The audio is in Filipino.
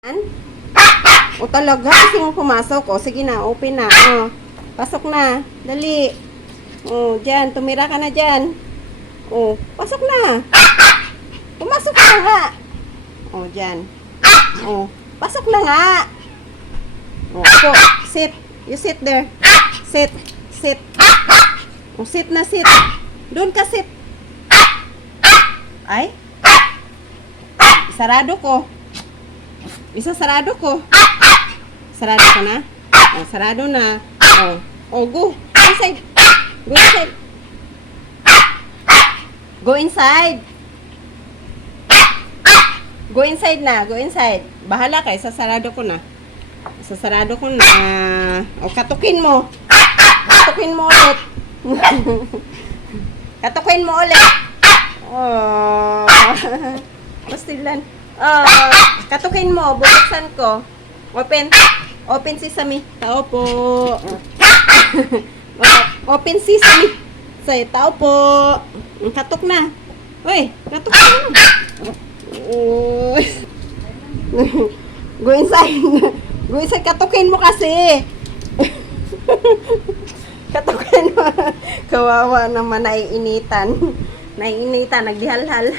O talaga, gusto mo pumasok? O sige na, open na. O, pasok na. Dali. O, dyan, tumira ka na dyan. O, pasok na. Pumasok na nga. O, dyan. O, pasok na nga. O, ako, sit. You sit there. Sit. Sit. O, sit na, sit. Doon ka, sit. Ay? Sarado ko. Sarado ko. Sarado ka na? Oh, sarado na. Oh, oh, go. Go inside. Go inside. Go inside. Go inside na. Go inside. Bahala ka. Sasarado ko na. Sasarado ko na. O, katukin mo. Katukin mo ulit. Katukin mo ulit. Oh. Pastilan. Oh, katukin mo, bubuksan ko. Open. Open sesame. Tao po. Open sesame. Say, tao po. Katok na. Uy, katok na. Uy. Go inside. Go inside. Katukin mo kasi. Katukin mo. Kawawa naman, naiinitan. Naiinitan, nagdihalhal.